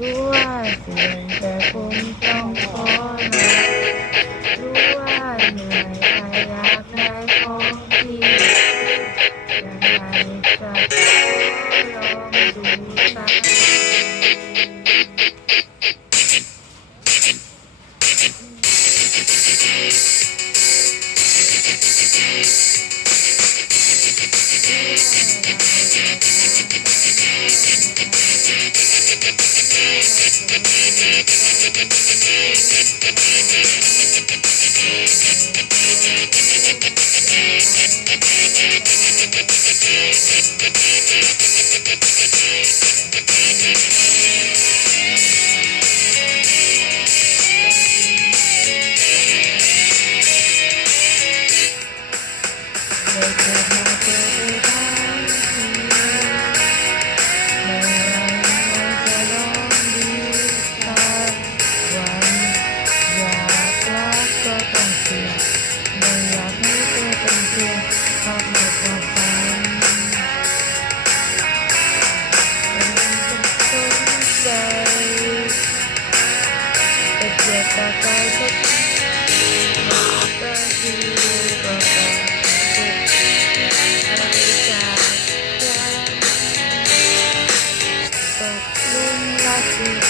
รู้ว่าเสี่ยงแต่ผมต้องขอลารู้ว่าเหนื่อยแต่อยากได้ของที่ยังไงจะลองดูสักที Thank you.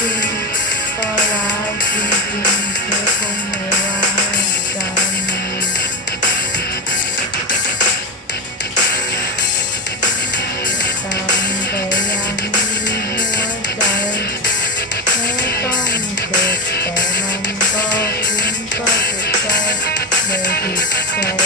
ริงก็รักจริงจริงเธอคงไม่ว่ากันกันแต่ยังมีหัวใจแค่ต้องเด็กแต่มันก็คุ้มก็สุดใจไม่ผิดใจ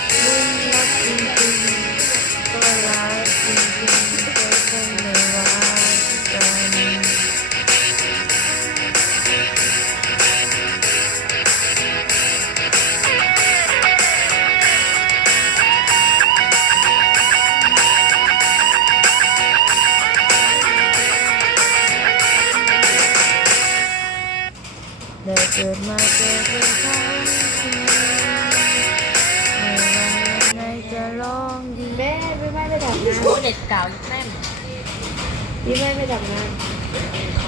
เกิดมาเจอเธอครั้งไม่ว่าไงจะร้องดีแม่ไม่ไม่ไปดับน้โเด็กเก่าแม่ยิ่มแม่ไม่ดับน้ำ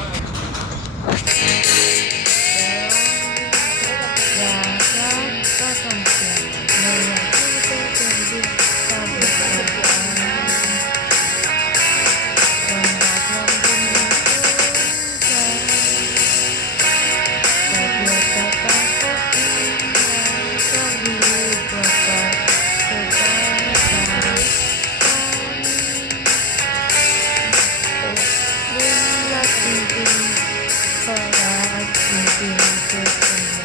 Thank you.